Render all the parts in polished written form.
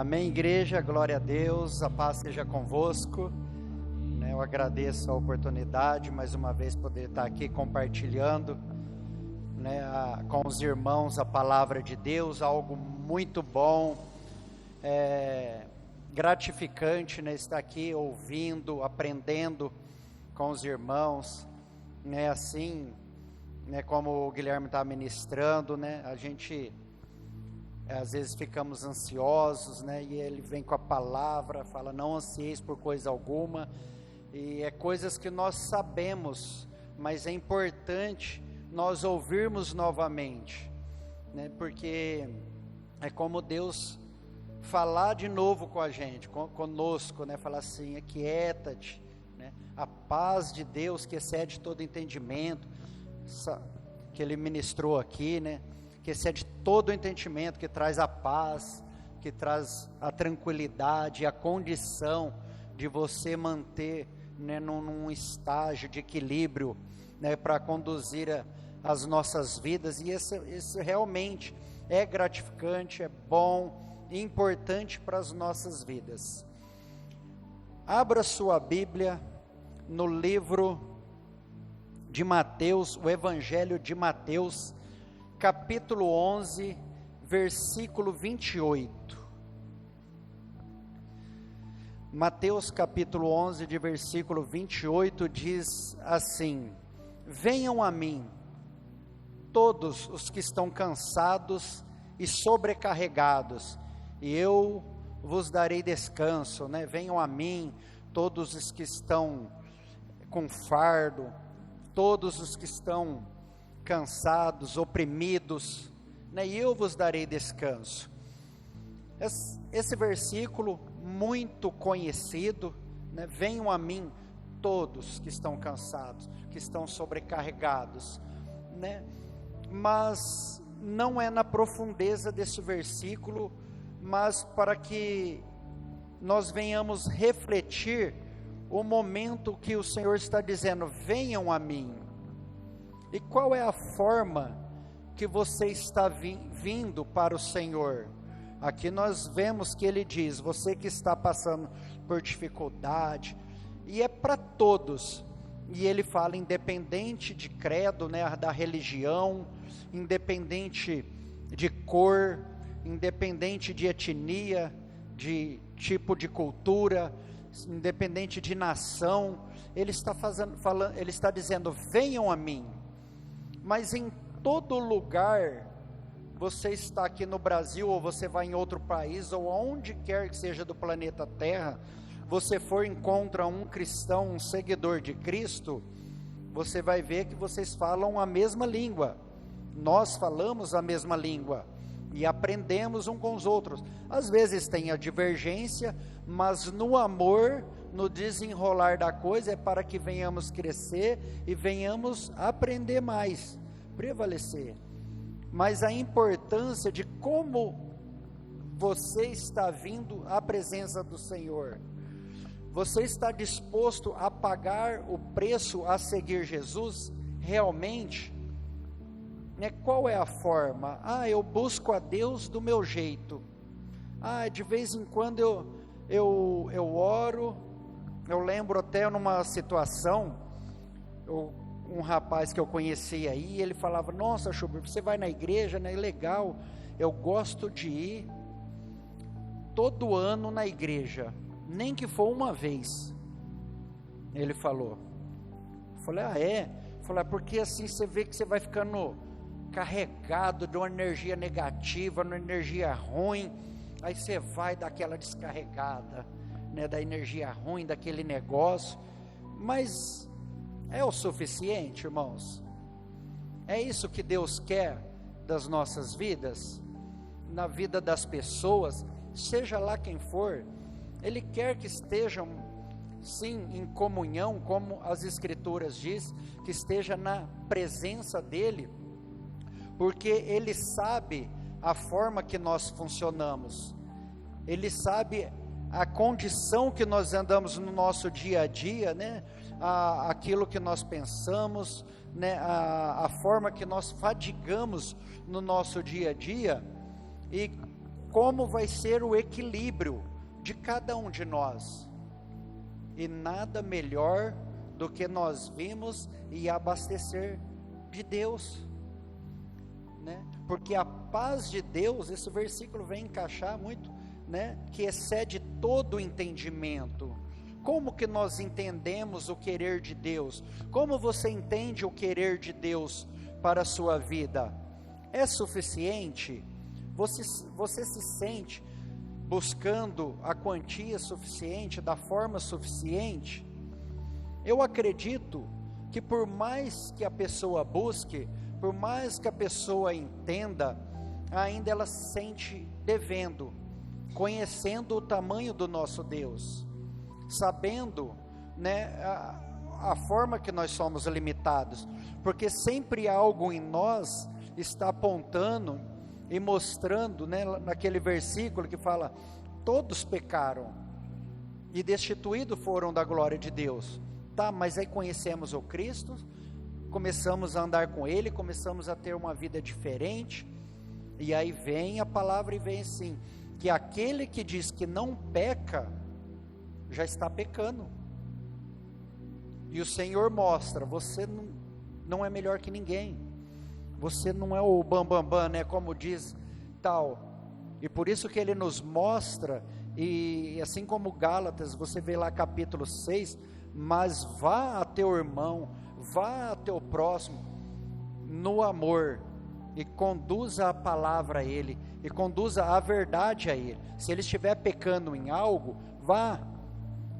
Amém, igreja, glória a Deus, a paz seja convosco. Eu agradeço a oportunidade, mais uma vez, poder estar aqui compartilhando com os irmãos a palavra de Deus, algo muito bom, gratificante, estar aqui ouvindo, aprendendo com os irmãos, assim, como o Guilherme está ministrando, a gente... às vezes ficamos ansiosos, e ele vem com a palavra, fala, não ansieis por coisa alguma, e é coisas que nós sabemos, mas é importante nós ouvirmos novamente, porque é como Deus falar de novo com a gente, conosco, falar assim, aquieta-te, a paz de Deus que excede todo entendimento, que Ele ministrou aqui, que excede todo o entendimento, que traz a paz, que traz a tranquilidade, a condição de você manter, num estágio de equilíbrio, para conduzir as nossas vidas, e isso realmente é gratificante, é bom, importante para as nossas vidas. Abra sua Bíblia no livro de Mateus, o Evangelho de Mateus, capítulo 11, versículo 28. Mateus capítulo 11, de versículo 28, diz assim: venham a mim, todos os que estão cansados e sobrecarregados, e eu vos darei descanso, venham a mim, todos os que estão com fardo, todos os que estão cansados, oprimidos, e eu vos darei descanso. Esse versículo muito conhecido, venham a mim todos que estão cansados, que estão sobrecarregados, mas não é na profundeza desse versículo, mas para que nós venhamos refletir o momento que o Senhor está dizendo, venham a mim. E qual é a forma que você está vindo para o Senhor? Aqui nós vemos que ele diz, você que está passando por dificuldade, e é para todos, e ele fala independente de credo, da religião, independente de cor, independente de etnia, de tipo de cultura, independente de nação, ele está dizendo, venham a mim. Mas em todo lugar, você está aqui no Brasil, ou você vai em outro país, ou aonde quer que seja do planeta Terra, você for e encontra um cristão, um seguidor de Cristo, você vai ver que vocês falam a mesma língua, nós falamos a mesma língua, e aprendemos um com os outros. Às vezes tem a divergência, mas no amor, no desenrolar da coisa, é para que venhamos crescer e venhamos aprender mais, prevalecer. Mas a importância de como você está vindo à presença do Senhor, você está disposto a pagar o preço a seguir Jesus realmente? Qual é a forma? Eu busco a Deus do meu jeito, de vez em quando eu oro. Eu lembro até numa situação, um rapaz que eu conheci aí, ele falava, nossa Schubert, você vai na igreja, é legal, eu gosto de ir todo ano na igreja, nem que for uma vez, ele falou. Eu falei, é? Eu falei, porque assim você vê que você vai ficando carregado de uma energia negativa, uma energia ruim, aí você vai dar aquela descarregada, da energia ruim, daquele negócio, mas é o suficiente, irmãos? É isso que Deus quer das nossas vidas, na vida das pessoas, seja lá quem for, Ele quer que estejam, sim, em comunhão, como as Escrituras diz, que esteja na presença dEle, porque Ele sabe a forma que nós funcionamos, Ele sabe a condição que nós andamos no nosso dia a dia, aquilo que nós pensamos, a forma que nós fadigamos no nosso dia a dia, e como vai ser o equilíbrio de cada um de nós. E nada melhor do que nós vimos e abastecer de Deus, né? Porque a paz de Deus, esse versículo vem encaixar muito, né? Que excede todo o entendimento. Como que nós entendemos o querer de Deus? Como você entende o querer de Deus para a sua vida? É suficiente? Você se sente buscando a quantia suficiente, da forma suficiente? Eu acredito que por mais que a pessoa busque, por mais que a pessoa entenda, ainda ela se sente devendo, conhecendo o tamanho do nosso Deus, sabendo, né, a forma que nós somos limitados, porque sempre algo em nós está apontando e mostrando, né, naquele versículo que fala: todos pecaram e destituídos foram da glória de Deus. Tá, mas aí conhecemos o Cristo, começamos a andar com Ele, começamos a ter uma vida diferente, e aí vem a palavra e vem assim, que aquele que diz que não peca, já está pecando. E o Senhor mostra: você não é melhor que ninguém, você não é o bambambam, né, como diz tal. E por isso que Ele nos mostra, e assim como Gálatas, você vê lá capítulo 6, mas vá a teu irmão, vá a teu próximo, no amor, e conduza a palavra a ele, e conduza a verdade a ele. Se ele estiver pecando em algo, vá,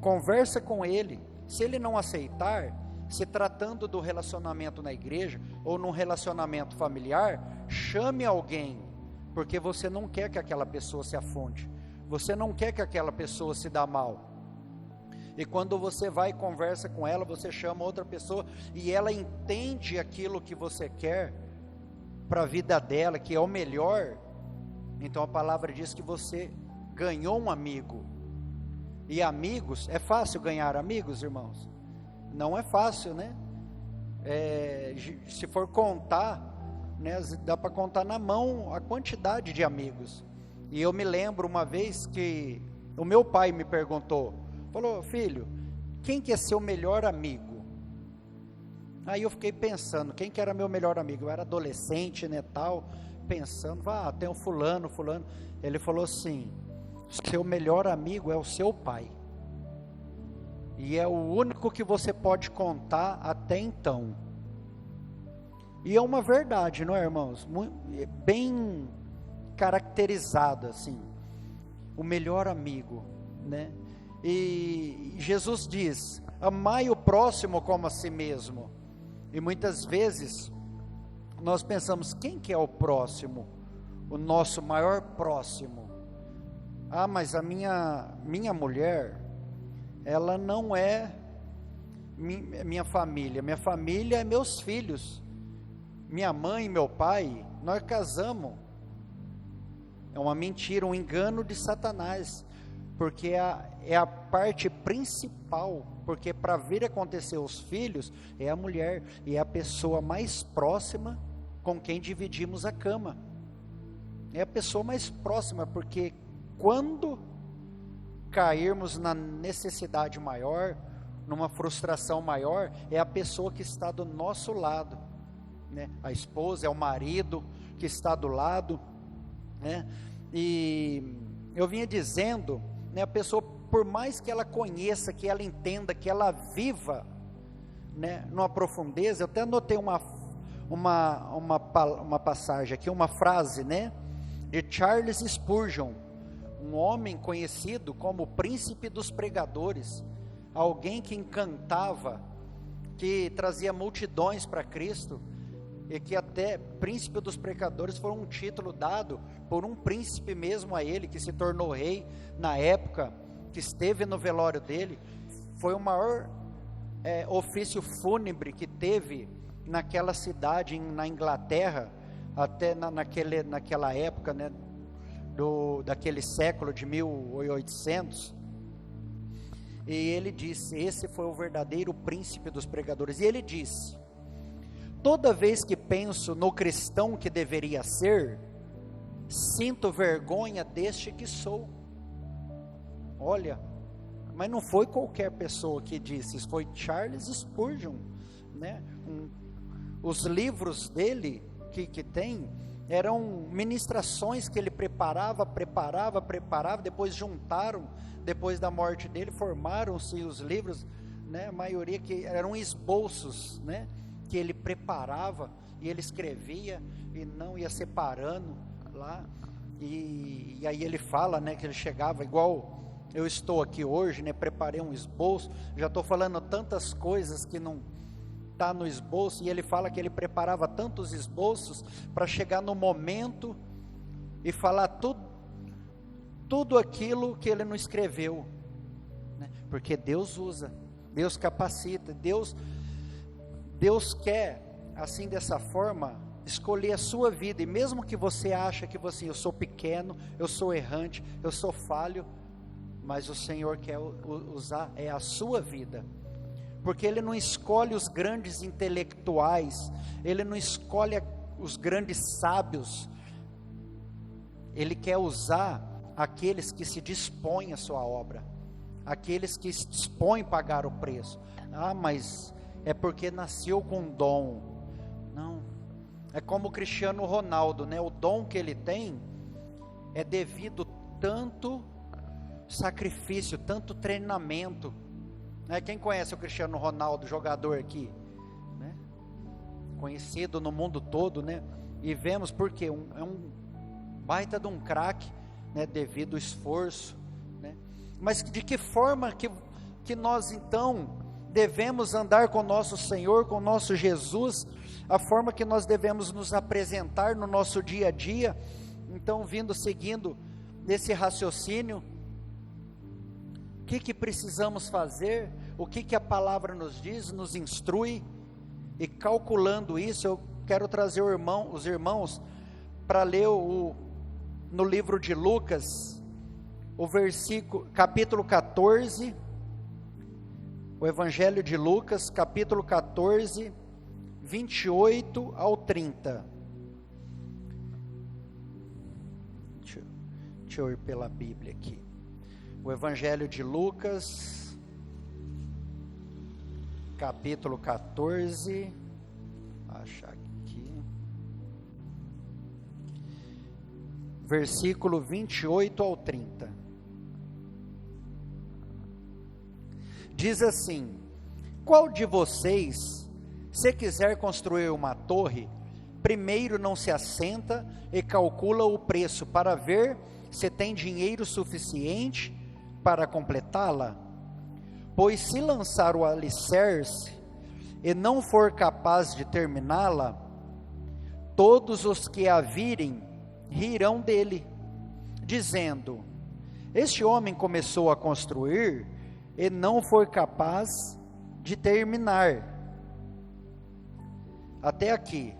conversa com ele. Se ele não aceitar, se tratando do relacionamento na igreja, ou num relacionamento familiar, chame alguém, porque você não quer que aquela pessoa se afunde, você não quer que aquela pessoa se dê mal. E quando você vai e conversa com ela, você chama outra pessoa, e ela entende aquilo que você quer para a vida dela, que é o melhor. Então a palavra diz que você ganhou um amigo. E amigos, é fácil ganhar amigos, irmãos? Não é fácil, né? Se for contar, né, dá para contar na mão a quantidade de amigos. E eu me lembro uma vez que o meu pai me perguntou, falou: filho, quem que é seu melhor amigo? Aí eu fiquei pensando, quem que era meu melhor amigo? Eu era adolescente, né, tal, pensando, tem um fulano. Ele falou assim: seu melhor amigo é o seu pai, e é o único que você pode contar até então. E é uma verdade, não é, irmãos? Bem caracterizado assim, o melhor amigo, né? E Jesus diz: amai o próximo como a si mesmo. E muitas vezes nós pensamos, quem que é o próximo? O nosso maior próximo? Mas a minha mulher, ela não é minha família. Minha família é meus filhos, minha mãe e meu pai. Nós casamos. É uma mentira, um engano de Satanás, porque é a parte principal, porque para vir acontecer os filhos, é a mulher, e é a pessoa mais próxima com quem dividimos a cama, é a pessoa mais próxima, porque quando cairmos na necessidade maior, numa frustração maior, é a pessoa que está do nosso lado, né? A esposa, é o marido que está do lado, né? E eu vinha dizendo, né, a pessoa, por mais que ela conheça, que ela entenda, que ela viva, né, numa profundeza, eu até anotei uma passagem aqui, uma frase, né, de Charles Spurgeon, um homem conhecido como o príncipe dos pregadores, alguém que encantava, que trazia multidões para Cristo, e que até príncipe dos pregadores foi um título dado por um príncipe mesmo a ele, que se tornou rei na época, que esteve no velório dele. Foi o maior ofício fúnebre que teve naquela cidade, na Inglaterra, até naquela época, né, daquele século de 1800. E ele disse, esse foi o verdadeiro príncipe dos pregadores, e ele disse: toda vez que penso no cristão que deveria ser, sinto vergonha deste que sou. Olha, mas não foi qualquer pessoa que disse, isso foi Charles Spurgeon, né? Os livros dele que tem, eram ministrações que ele preparava, depois juntaram, depois da morte dele, formaram-se os livros, né? A maioria que eram esboços, né? Que ele preparava, e ele escrevia, e não ia separando lá, e aí ele fala, né? Que ele chegava igual eu estou aqui hoje, né? Preparei um esboço, já estou falando tantas coisas que não está no esboço, e ele fala que ele preparava tantos esboços para chegar no momento e falar tudo aquilo que ele não escreveu, né? Porque Deus usa, Deus capacita, Deus quer, assim, dessa forma, escolher a sua vida, e mesmo que você acha que eu sou pequeno, eu sou errante, eu sou falho, mas o Senhor quer usar a sua vida, porque Ele não escolhe os grandes intelectuais, Ele não escolhe os grandes sábios, Ele quer usar aqueles que se dispõem à sua obra, aqueles que se dispõem a pagar o preço. Mas é porque nasceu com dom. Não, é como o Cristiano Ronaldo, né? O dom que ele tem é devido tanto sacrifício, tanto treinamento, né? Quem conhece o Cristiano Ronaldo, jogador aqui, né? Conhecido no mundo todo, né? E vemos porque é um baita de um craque, né? Devido ao esforço, né? Mas de que forma que nós então devemos andar com o nosso Senhor, com o nosso Jesus, a forma que nós devemos nos apresentar no nosso dia a dia? Então, seguindo esse raciocínio, o que precisamos fazer, o que a palavra nos diz, nos instrui, e calculando isso, eu quero trazer os irmãos para ler no livro de Lucas, capítulo 14, o Evangelho de Lucas, capítulo 14, 28 ao 30. Deixa eu ir pela Bíblia aqui. O Evangelho de Lucas, capítulo 14, achar aqui, versículo 28 ao 30. Diz assim: qual de vocês, se quiser construir uma torre, primeiro não se assenta e calcula o preço para ver se tem dinheiro suficiente para completá-la? Pois se lançar o alicerce e não for capaz de terminá-la, todos os que a virem rirão dele, dizendo: este homem começou a construir e não foi capaz de terminar. Até aqui.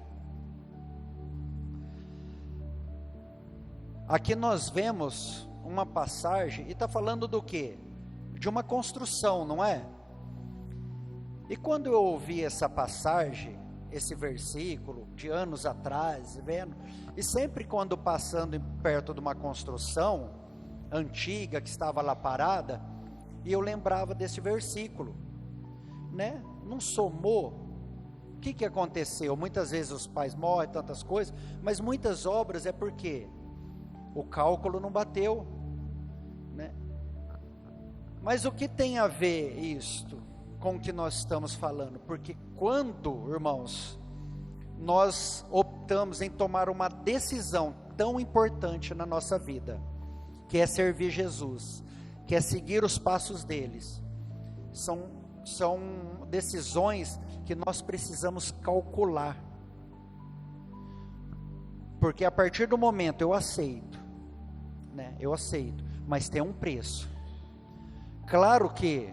Aqui nós vemos uma passagem, e está falando do quê? De uma construção, não é? E quando eu ouvi essa passagem, esse versículo, de anos atrás, vendo, e sempre quando passando perto de uma construção antiga, que estava lá parada, e eu lembrava desse versículo, né? Não somou. O que aconteceu? Muitas vezes os pais morrem, tantas coisas, mas muitas obras é porque o cálculo não bateu, né? Mas o que tem a ver isto com o que nós estamos falando? Porque quando, irmãos, nós optamos em tomar uma decisão tão importante na nossa vida, que é servir Jesus, que é seguir os passos deles, são decisões que nós precisamos calcular, porque a partir do momento eu aceito, né? Eu aceito, mas tem um preço. Claro que,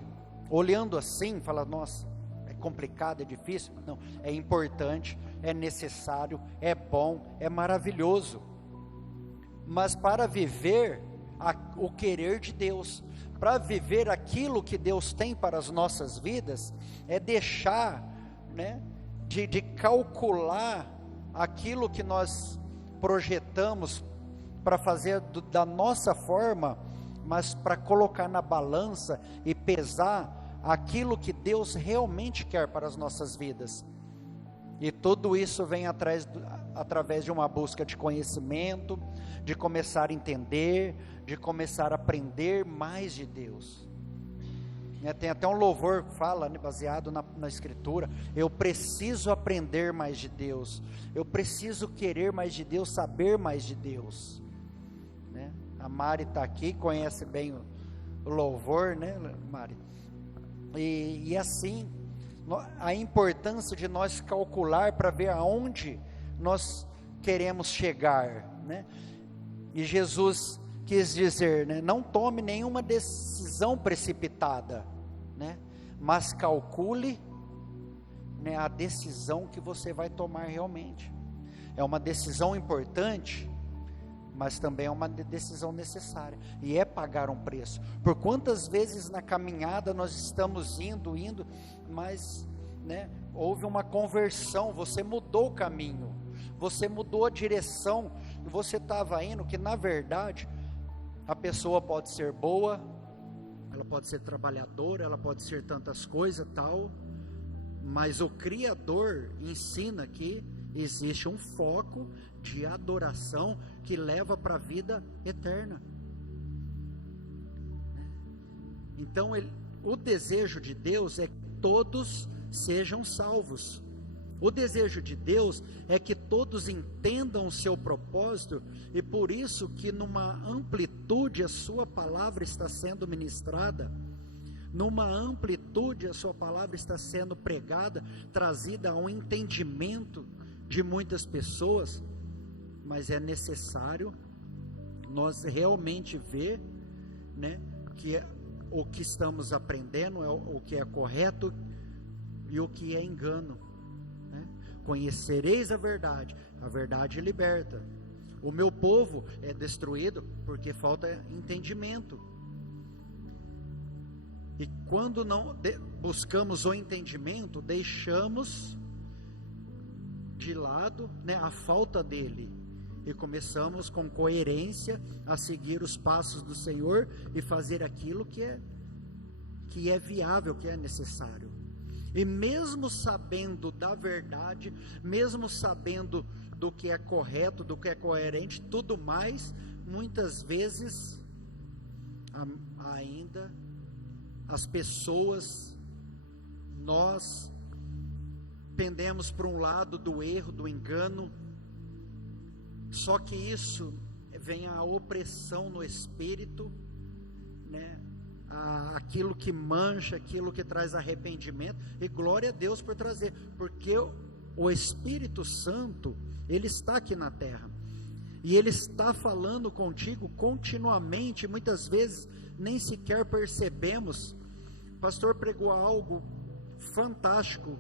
olhando assim, fala, nossa, é complicado, é difícil. Não, é importante, é necessário, é bom, é maravilhoso. Mas para viver o querer de Deus, para viver aquilo que Deus tem para as nossas vidas, é deixar, né, de calcular aquilo que nós projetamos para fazer da nossa forma, mas para colocar na balança e pesar aquilo que Deus realmente quer para as nossas vidas. E tudo isso vem através de uma busca de conhecimento, de começar a entender, de começar a aprender mais de Deus. Tem até um louvor que fala, baseado na Escritura: eu preciso aprender mais de Deus, eu preciso querer mais de Deus, saber mais de Deus. A Mari está aqui, conhece bem o louvor, né, Mari? E assim, a importância de nós calcular para ver aonde nós queremos chegar, né? E Jesus quis dizer, né, não tome nenhuma decisão precipitada, né, mas calcule, né, a decisão que você vai tomar realmente. É uma decisão importante, mas também é uma decisão necessária, e é pagar um preço. Por quantas vezes na caminhada nós estamos indo, mas, né, houve uma conversão, você mudou o caminho, você mudou a direção, e você estava indo, que na verdade, a pessoa pode ser boa, ela pode ser trabalhadora, ela pode ser tantas coisas, tal, mas o Criador ensina que existe um foco de adoração que leva para a vida eterna. Então, o desejo de Deus é que todos sejam salvos. O desejo de Deus é que todos entendam o seu propósito, e por isso que numa amplitude a sua palavra está sendo ministrada, numa amplitude a sua palavra está sendo pregada, trazida a um entendimento de muitas pessoas. Mas é necessário nós realmente ver, né, que o que estamos aprendendo é o que é correto e o que é engano, né? Conhecereis a verdade liberta. O meu povo é destruído porque falta entendimento. E quando não buscamos o entendimento, deixamos de lado, né, a falta dele, e começamos com coerência a seguir os passos do Senhor e fazer aquilo que é viável, que é necessário. E mesmo sabendo da verdade, mesmo sabendo do que é correto, do que é coerente, tudo mais, muitas vezes ainda as pessoas, nós pendemos para um lado do erro, do engano. Só que isso vem a opressão no espírito, né? Aquilo que mancha, aquilo que traz arrependimento, e glória a Deus por trazer, porque o Espírito Santo, ele está aqui na terra, e ele está falando contigo continuamente. Muitas vezes nem sequer percebemos. O pastor pregou algo fantástico.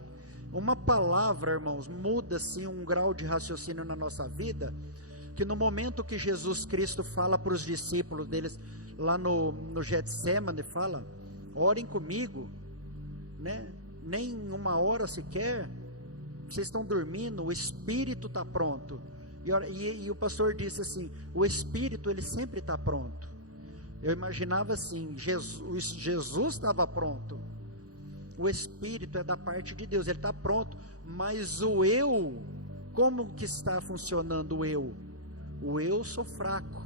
Uma palavra, irmãos, muda assim um grau de raciocínio na nossa vida, que no momento que Jesus Cristo fala para os discípulos deles, lá no Getsemane, fala: orem comigo, né? Nem uma hora sequer, vocês estão dormindo, o Espírito está pronto. E o pastor disse assim: o Espírito, ele sempre está pronto. Eu imaginava assim, Jesus estava pronto, o Espírito é da parte de Deus, ele está pronto, mas o eu, como que está funcionando o eu? O eu sou fraco,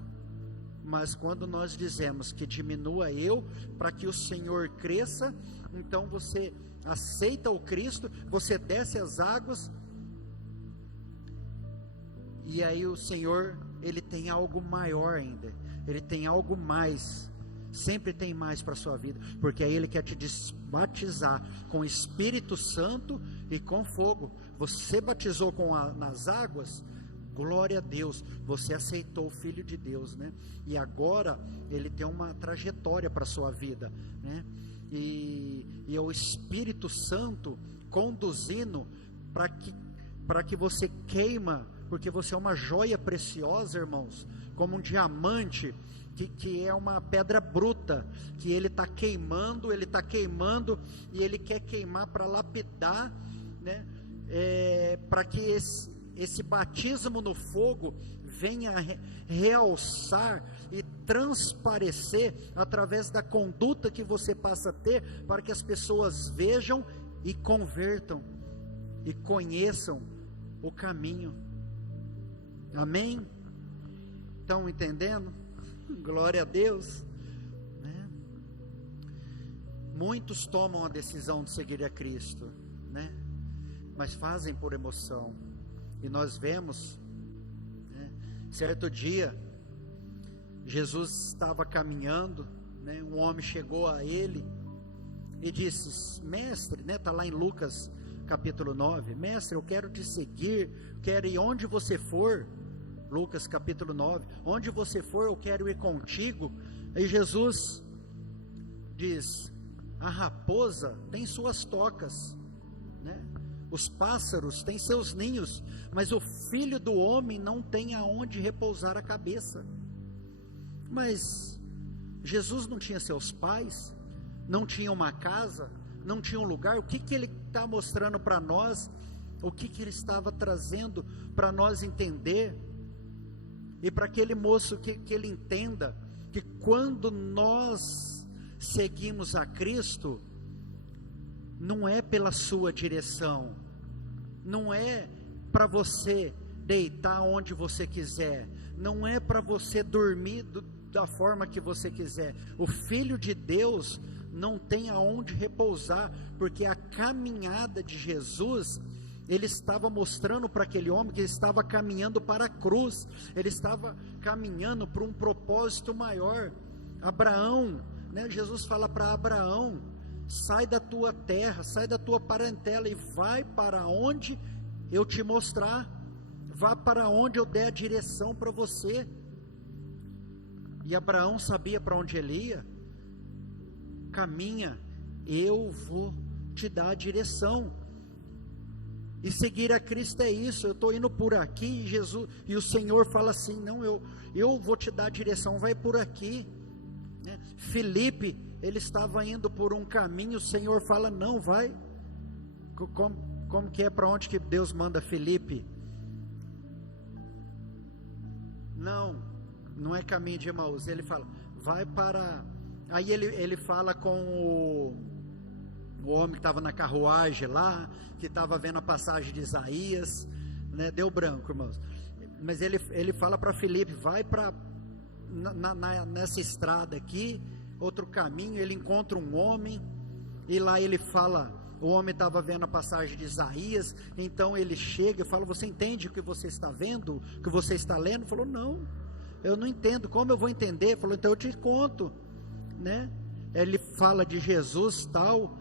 mas quando nós dizemos que diminua eu, para que o Senhor cresça, então você aceita o Cristo, você desce as águas, e aí o Senhor, ele tem algo maior ainda, ele tem algo mais, sempre tem mais para a sua vida, porque aí ele quer te batizar com o Espírito Santo e com fogo. Você batizou nas águas, glória a Deus, você aceitou o Filho de Deus, né? E agora ele tem uma trajetória para a sua vida, né? E é o Espírito Santo conduzindo para que você queima, porque você é uma joia preciosa, irmãos, como um diamante, que é uma pedra bruta, que ele está queimando, e ele quer queimar para lapidar, né? Para que esse batismo no fogo venha realçar e transparecer através da conduta que você passa a ter, para que as pessoas vejam e convertam e conheçam o caminho. Amém? Estão entendendo? Glória a Deus, né? Muitos tomam a decisão de seguir a Cristo, né? Mas fazem por emoção. E nós vemos, né? Certo dia, Jesus estava caminhando, né? Um homem chegou a ele e disse: mestre, né? Está lá em Lucas capítulo 9, mestre, eu quero te seguir, quero ir onde você for. Lucas capítulo 9, onde você for eu quero ir contigo. E Jesus diz: a raposa tem suas tocas, né? Os pássaros têm seus ninhos, mas o filho do homem não tem aonde repousar a cabeça. Mas Jesus não tinha seus pais, não tinha uma casa, não tinha um lugar. O que ele está mostrando para nós? O que ele estava trazendo para nós entender? E para aquele moço que ele entenda que quando nós seguimos a Cristo, não é pela sua direção, não é para você deitar onde você quiser, não é para você dormir da forma que você quiser. O Filho de Deus não tem aonde repousar, porque a caminhada de Jesus, ele estava mostrando para aquele homem que ele estava caminhando para a cruz, ele estava caminhando para um propósito maior. Abraão, né? Jesus fala para Abraão: sai da tua terra, sai da tua parentela e vai para onde eu te mostrar, vá para onde eu der a direção para você. E Abraão sabia para onde ele ia. Caminha, eu vou te dar a direção. E seguir a Cristo é isso. Eu estou indo por aqui, Jesus, e o Senhor fala assim: não, eu vou te dar a direção, vai por aqui, né? Filipe, ele estava indo por um caminho, o Senhor fala: não, vai. Como que é? Para onde que Deus manda Filipe? Não é caminho de Emaús. Ele fala: vai para... Aí ele fala com o homem que estava na carruagem lá, que estava vendo a passagem de Isaías, né? Deu branco, irmãos. Mas ele fala para Filipe: vai para nessa estrada aqui, outro caminho. Ele encontra um homem, e lá ele fala, o homem estava vendo a passagem de Isaías, então ele chega e fala: você entende o que você está vendo, o que você está lendo? Falou: não, eu não entendo. Como eu vou entender? Falou: então eu te conto, né? Ele fala de Jesus tal,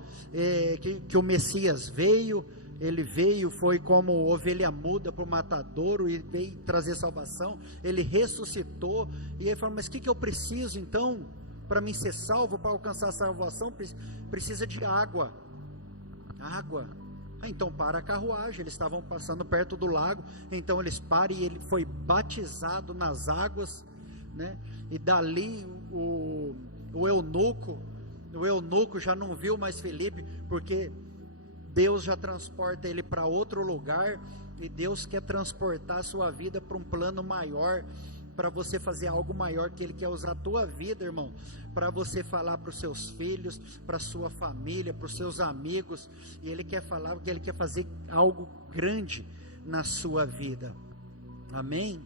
que o Messias veio, ele veio, foi como ovelha muda para o matadouro e veio trazer salvação. Ele ressuscitou, e ele fala: mas o que eu preciso então para mim ser salvo, para alcançar a salvação? Precisa de água. Então para a carruagem. Eles estavam passando perto do lago, então eles param e ele foi batizado nas águas, né? E dali o eunuco já não viu mais Filipe, porque Deus já transporta ele para outro lugar, e Deus quer transportar a sua vida para um plano maior, para você fazer algo maior, que Ele quer usar a tua vida, irmão, para você falar para os seus filhos, para a sua família, para os seus amigos, e Ele quer falar que Ele quer fazer algo grande na sua vida. Amém?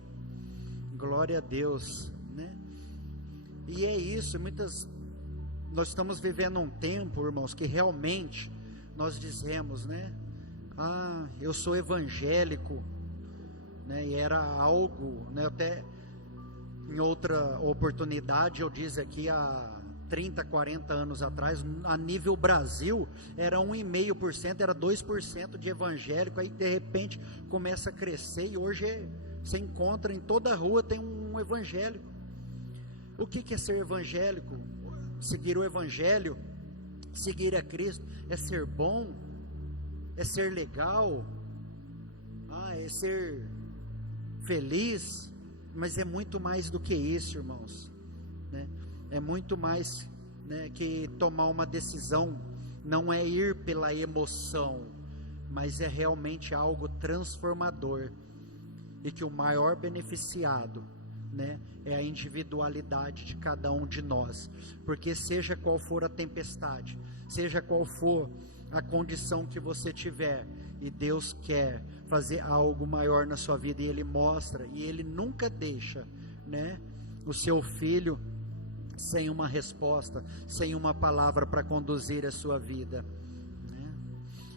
Glória a Deus, né? E é isso. Nós estamos vivendo um tempo, irmãos, que realmente nós dizemos, né? Eu sou evangélico, né? E era algo, né? Até em outra oportunidade eu disse aqui, há 30, 40 anos atrás, a nível Brasil, era 1,5%, era 2% de evangélico. Aí de repente começa a crescer, e hoje você encontra em toda a rua tem um evangélico. O que é ser evangélico? Seguir o Evangelho, seguir a Cristo, é ser bom, é ser legal, é ser feliz, mas é muito mais do que isso, irmãos, né? É muito mais, né, que tomar uma decisão. Não é ir pela emoção, mas é realmente algo transformador. e que o maior beneficiado, né, é a individualidade de cada um de nós, porque seja qual for a tempestade, seja qual for a condição que você tiver, e Deus quer fazer algo maior na sua vida, e Ele mostra, e Ele nunca deixa, né, o seu filho sem uma resposta, sem uma palavra para conduzir a sua vida, né?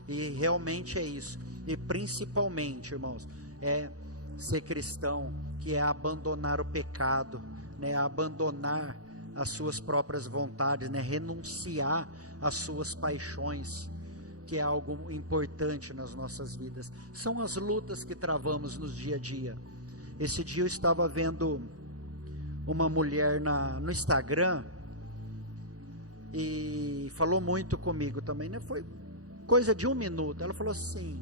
E realmente é isso, e principalmente, irmãos, é ser cristão, que é abandonar o pecado, né? Abandonar as suas próprias vontades, né? Renunciar às suas paixões, que é algo importante nas nossas vidas. São as lutas que travamos no dia a dia. Esse dia eu estava vendo uma mulher no Instagram, e falou muito comigo também, né? Foi coisa de 1 minuto. Ela falou assim: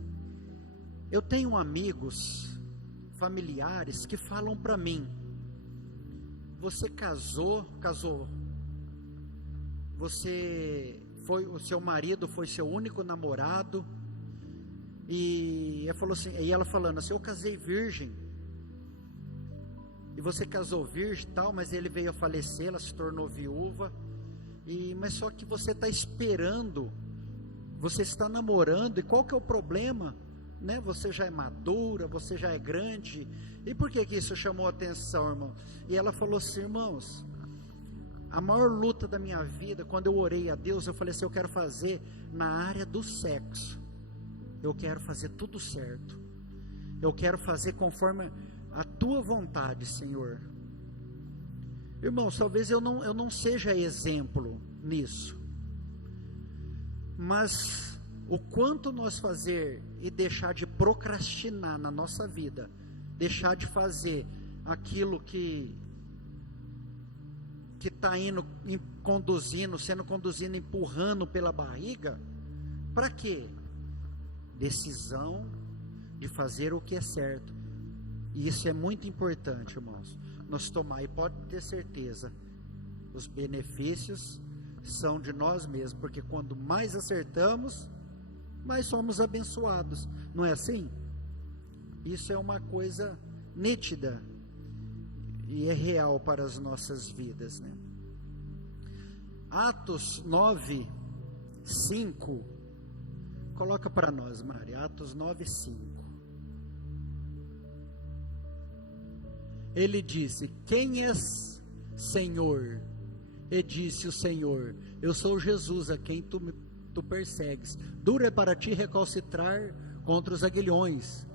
eu tenho amigos, familiares, que falam para mim: você casou, você foi, o seu marido foi seu único namorado, e ela falou assim, e ela falando assim: eu casei virgem, e você casou virgem e tal, mas ele veio a falecer, ela se tornou viúva, mas só que você está esperando, você está namorando, e qual que é o problema, né? Você já é madura, você já é grande, e por que isso chamou a atenção, irmão? E ela falou assim: irmãos, a maior luta da minha vida, quando eu orei a Deus, eu falei assim: eu quero fazer na área do sexo, eu quero fazer tudo certo, eu quero fazer conforme a tua vontade, Senhor. Irmãos, talvez eu não seja exemplo nisso, mas o quanto nós fazer e deixar de procrastinar na nossa vida, deixar de fazer aquilo que está sendo conduzido, empurrando pela barriga, para quê? Decisão de fazer o que é certo. E isso é muito importante, irmãos, nós tomar, e pode ter certeza, os benefícios são de nós mesmos, porque quando mais acertamos, mais somos abençoados, não é assim? Isso é uma coisa nítida e é real para as nossas vidas, né? Atos 9, 5, coloca para nós, Mari, Atos 9, 5. Ele disse: quem és, Senhor? E disse o Senhor: eu sou Jesus, a quem tu persegues. Duro é para ti recalcitrar contra os aguilhões.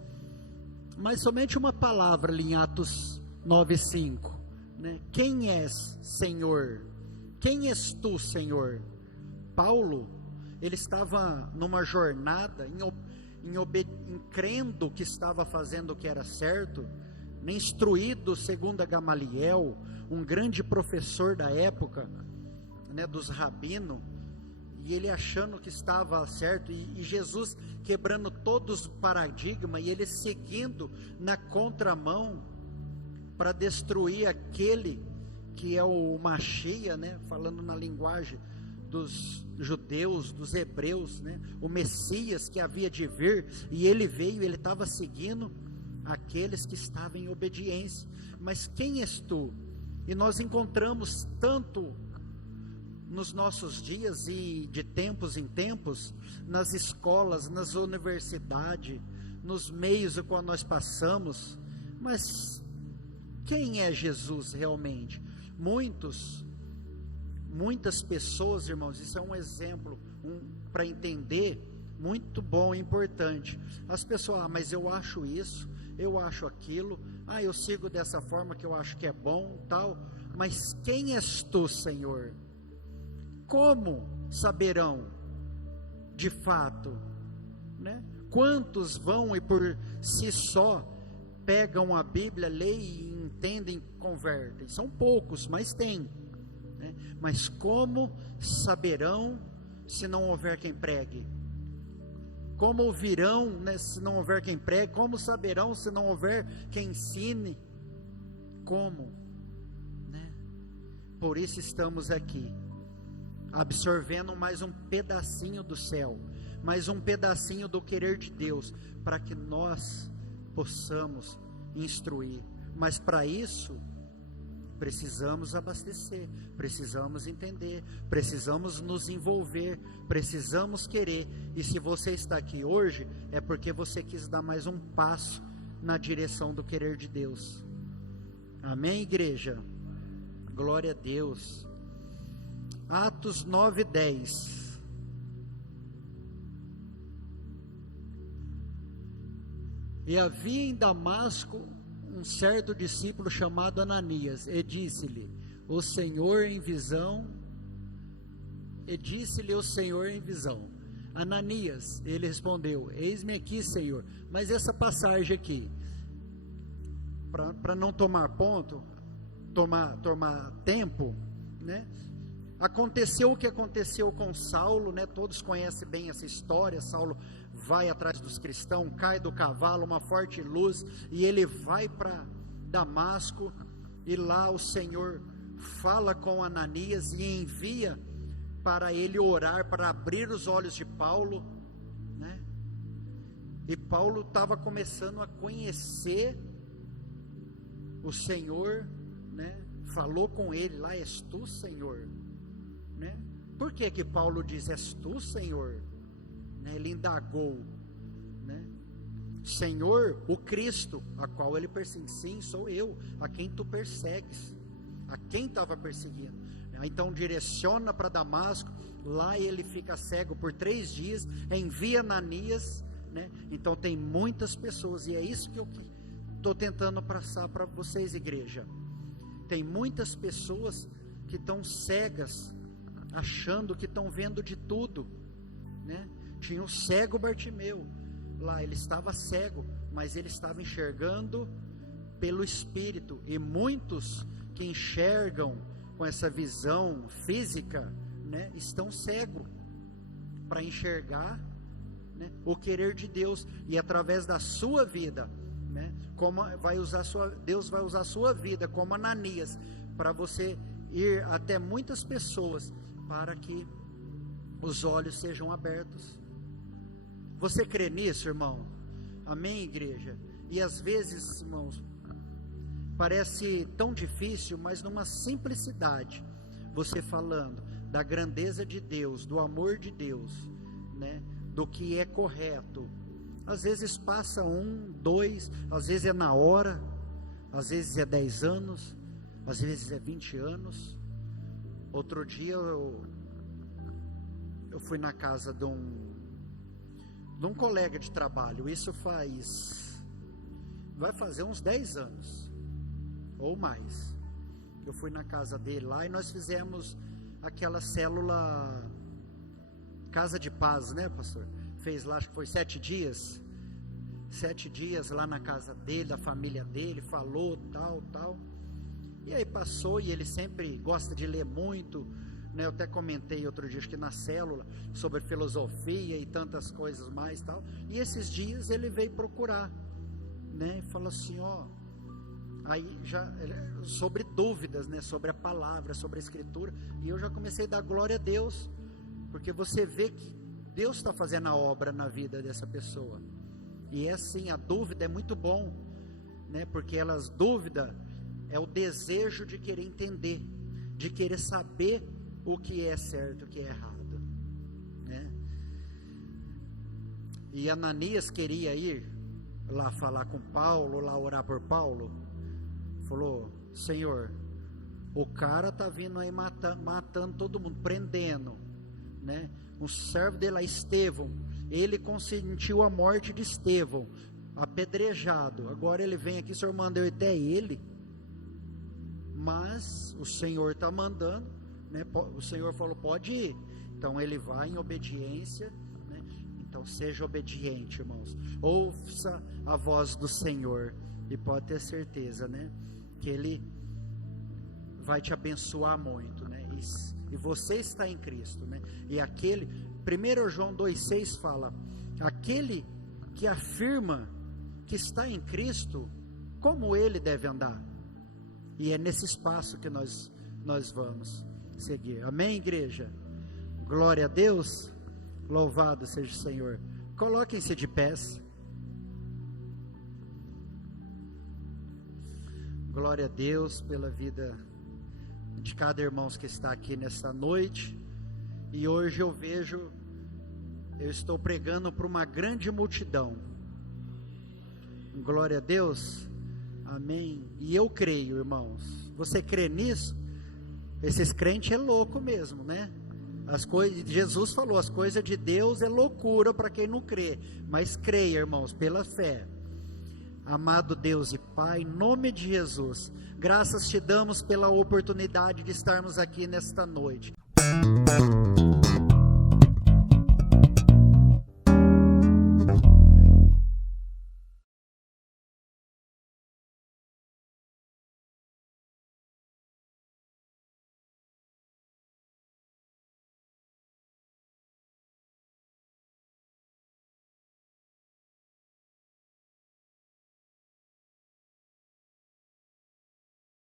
Mas somente uma palavra ali em Atos 9:5, né? Quem és, Senhor? Quem és tu, Senhor? Paulo, ele estava numa jornada, crendo que estava fazendo o que era certo, instruído segundo a Gamaliel, um grande professor da época, né, dos rabinos, e ele achando que estava certo, e Jesus quebrando todos os paradigmas, e ele seguindo na contramão, para destruir aquele que é o Machia, né, falando na linguagem dos judeus, dos hebreus, né, o Messias que havia de vir, e ele veio, ele estava seguindo aqueles que estavam em obediência. Mas quem és tu? E nós encontramos tanto nos nossos dias, e de tempos em tempos, nas escolas, nas universidades, nos meios a qual nós passamos, mas quem é Jesus realmente? Muitas pessoas, irmãos, isso é um exemplo para entender, muito bom e importante. As pessoas: mas eu acho isso, eu acho aquilo, eu sigo dessa forma que eu acho que é bom, tal. Mas quem és tu, Senhor? Como saberão de fato, né? Quantos vão e por si só pegam a Bíblia, leem, entendem, convertem? São poucos, mas tem, né? Mas como saberão se não houver quem pregue? Como ouvirão, né, se não houver quem pregue? Como saberão se não houver quem ensine? Como, né? Por isso estamos aqui, absorvendo mais um pedacinho do céu, mais um pedacinho do querer de Deus, para que nós possamos instruir. Mas para isso, precisamos abastecer, precisamos entender, precisamos nos envolver, precisamos querer. E se você está aqui hoje, é porque você quis dar mais um passo na direção do querer de Deus. Amém, igreja? Glória a Deus. Atos 9:10. E havia em Damasco um certo discípulo chamado Ananias, e disse-lhe o Senhor em visão, Ananias, ele respondeu, eis-me aqui, Senhor. Mas essa passagem aqui, para não tomar tempo, né? Aconteceu o que aconteceu com Saulo, né? Todos conhecem bem essa história. Saulo vai atrás dos cristãos, cai do cavalo, uma forte luz, e ele vai para Damasco, e lá o Senhor fala com Ananias e envia para ele orar, para abrir os olhos de Paulo, né? E Paulo estava começando a conhecer o Senhor, né? Falou com ele lá, és tu, Senhor, né? Por que Paulo diz, és tu, Senhor? Ele indagou, né? Senhor, o Cristo, a qual ele persegue. Sim, sou eu, a quem tu persegues, a quem estava perseguindo. Então direciona para Damasco, lá ele fica cego por 3 dias, envia Ananias, né? Então tem muitas pessoas, e é isso que eu estou tentando passar para vocês, igreja. Tem muitas pessoas que estão cegas, achando que estão vendo de tudo, né? Tinha o cego Bartimeu, lá ele estava cego, mas ele estava enxergando pelo Espírito, e muitos que enxergam com essa visão física, né, estão cegos para enxergar, né, o querer de Deus, e através da sua vida, né, Deus vai usar a sua vida como Ananias, para você ir até muitas pessoas, para que os olhos sejam abertos. Você crê nisso, irmão? Amém, igreja? E às vezes, irmãos, parece tão difícil, mas numa simplicidade, você falando da grandeza de Deus, do amor de Deus, né, do que é correto, às vezes passa 1, 2, às vezes é na hora, às vezes é 10 anos, às vezes é 20 anos. Outro dia eu fui na casa de um colega de trabalho, isso vai fazer uns 10 anos, ou mais. Eu fui na casa dele lá, e nós fizemos aquela célula Casa de Paz, né, pastor? Fez lá, acho que foi 7 dias, 7 dias lá na casa dele, da família dele, falou tal, e aí passou, e ele sempre gosta de ler muito, né? Eu até comentei outro dia, acho que na célula, sobre filosofia e tantas coisas mais tal, e esses dias ele veio procurar, né, e falou assim, aí já, sobre dúvidas, né, sobre a palavra, sobre a escritura, e eu já comecei a dar glória a Deus, porque você vê que Deus está fazendo a obra na vida dessa pessoa, e é assim, a dúvida é muito bom, né, porque dúvida é o desejo de querer entender, de querer saber o que é certo, o que é errado, né? E Ananias queria ir lá falar com Paulo, lá orar por Paulo, falou, Senhor, o cara está vindo aí matando todo mundo, prendendo, né? Um servo dele lá, Estevão, ele consentiu a morte de Estevão, apedrejado, agora ele vem aqui, o Senhor mandou até ele, mas o Senhor está mandando, né? O Senhor falou, pode ir, então ele vai em obediência, né? Então seja obediente, irmãos, ouça a voz do Senhor, e pode ter certeza, né, que Ele vai te abençoar muito, né, e você está em Cristo, né, e 1 João 2,6 fala, aquele que afirma que está em Cristo, como ele deve andar, e é nesse espaço que nós vamos seguir, amém, igreja? Glória a Deus, louvado seja o Senhor. Coloquem-se de pés. Glória a Deus pela vida de cada irmão que está aqui nesta noite. E hoje eu estou pregando para uma grande multidão. Glória a Deus. Amém. E eu creio, irmãos. Você crê nisso? Esses crentes é louco mesmo, né? As coisas, Jesus falou, as coisas de Deus é loucura para quem não crê. Mas creia, irmãos, pela fé. Amado Deus e Pai, em nome de Jesus, graças te damos pela oportunidade de estarmos aqui nesta noite.